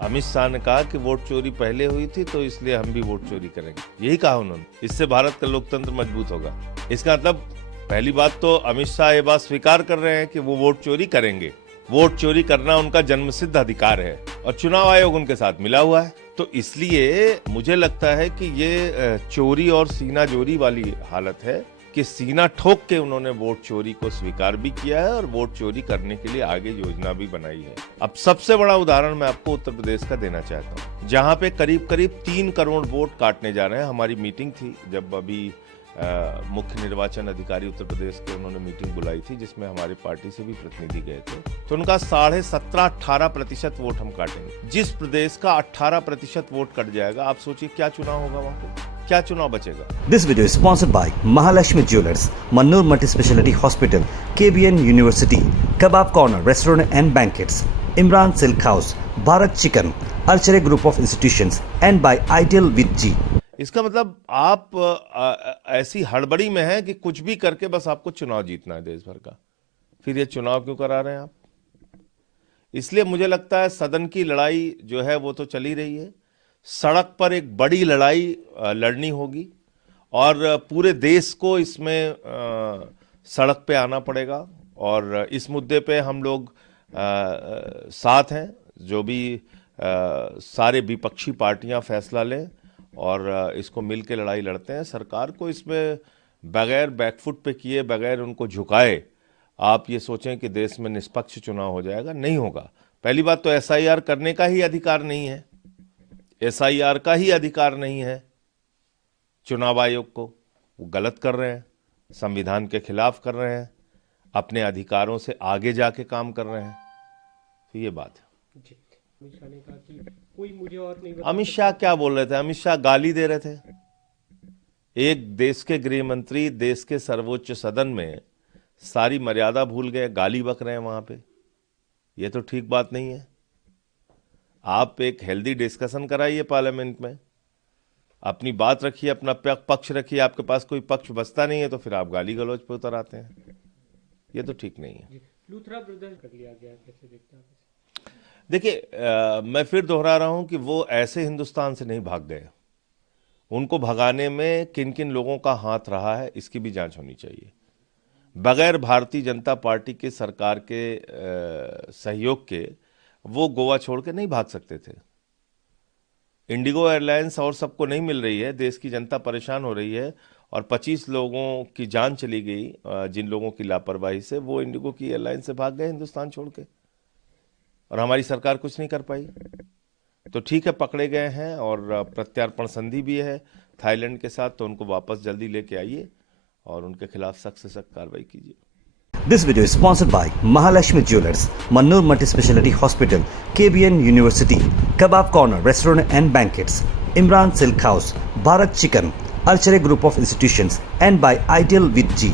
अमित शाह ने कहा कि वोट चोरी पहले हुई थी तो इसलिए हम भी वोट चोरी करेंगे। यही कहा उन्होंने। इससे भारत का लोकतंत्र मजबूत होगा। इसका मतलब पहली बात तो अमित शाह ये बात स्वीकार कर रहे हैं कि वो वोट चोरी करेंगे। वोट चोरी करना उनका जन्मसिद्ध अधिकार है और चुनाव आयोग उनके साथ मिला हुआ है। तो इसलिए मुझे लगता है कि ये चोरी और सीना जोरी वाली हालत है कि सीना ठोक के उन्होंने वोट चोरी को स्वीकार भी किया है और वोट चोरी करने के लिए आगे योजना भी बनाई है। अब सबसे बड़ा उदाहरण मैं आपको उत्तर प्रदेश का देना चाहता हूँ, जहां पे करीब करीब 3 करोड़ वोट काटने जा रहे हैं। हमारी मीटिंग थी जब अभी मुख्य निर्वाचन अधिकारी उत्तर प्रदेश के उन्होंने मीटिंग बुलाई थी, जिसमें हमारी पार्टी से भी प्रतिनिधि गए थे। तो उनका 17.5-18% वोट हम काटेंगे। जिस प्रदेश का 18% वोट कट जाएगा, आप सोचिए क्या चुनाव होगा वहां पे, क्या चुनाव बचेगा। This video is sponsored by Mahalakshmi Jewelers, Mannur Multi-Speciality Hospital, KBN University, Kebab Corner Restaurant and Banquets, Imran Silk House, Bharat Chicken, Archery Group of Institutions, and by Ideal with G. इसका मतलब आप ऐसी हड़बड़ी में हैं कि कुछ भी करके बस आपको चुनाव जीतना है देश भर का। फिर ये चुनाव क्यों करा रहे हैं आप? इसलिए मुझे लगता है सदन की लड़ाई जो है वो तो चली रही है। सड़क पर एक बड़ी लड़ाई लड़नी होगी और पूरे देश को इसमें सड़क पे आना पड़ेगा। और इस मुद्दे पे हम लोग साथ हैं। जो भी सारे विपक्षी पार्टियां फैसला लें और इसको मिल के लड़ाई लड़ते हैं। सरकार को इसमें बगैर बैकफुट पे किए, बगैर उनको झुकाए आप ये सोचें कि देश में निष्पक्ष चुनाव हो जाएगा, नहीं होगा। पहली बात तो एसआईआर करने का ही अधिकार नहीं है, एसआईआर का ही अधिकार नहीं है चुनाव आयोग को। वो गलत कर रहे हैं, संविधान के खिलाफ कर रहे हैं, अपने अधिकारों से आगे जाके काम कर रहे हैं। तो ये बात है। अमित शाह ने कहा कि कोई मुझे और नहीं। अमित शाह क्या बोल रहे थे? अमित शाह गाली दे रहे थे। एक देश के गृह मंत्री देश के सर्वोच्च सदन में सारी मर्यादा भूल गए, गाली बक रहे हैं वहां पे। ये तो ठीक बात नहीं है। आप एक हेल्दी डिस्कशन कराइए पार्लियामेंट में, अपनी बात रखिए, अपना पक्ष रखिए। आपके पास कोई पक्ष बचता नहीं है तो फिर आप गाली गलौज पे उतर आते हैं। ये तो ठीक नहीं है। लूथरा ब्रदर्स कर लिया गया, कैसे देखते हैं? देखिए, मैं फिर दोहरा रहा हूं कि वो ऐसे हिंदुस्तान से नहीं भाग गए। उनको भगाने में किन किन लोगों का हाथ रहा है इसकी भी जांच होनी चाहिए। बगैर भारतीय जनता पार्टी के सरकार के सहयोग के वो गोवा छोड़ के नहीं भाग सकते थे। इंडिगो एयरलाइंस और सबको नहीं मिल रही है, देश की जनता परेशान हो रही है और 25 लोगों की जान चली गई जिन लोगों की लापरवाही से। वो इंडिगो की एयरलाइन से भाग गए हिंदुस्तान छोड़ के और हमारी सरकार कुछ नहीं कर पाई। तो ठीक है, पकड़े गए हैं और प्रत्यार्पण संधि भी है थाईलैंड के साथ, तो उनको वापस जल्दी लेके आइए और उनके खिलाफ सख्त से सख्त कार्रवाई कीजिए। This video is sponsored by Mahalakshmi Jewelers, Mannur Multi-Speciality Hospital, KBN University, Kebab Corner Restaurant and Banquets, Imran Silk House, Bharat Chicken, Archery Group of Institutions, and by Ideal with G.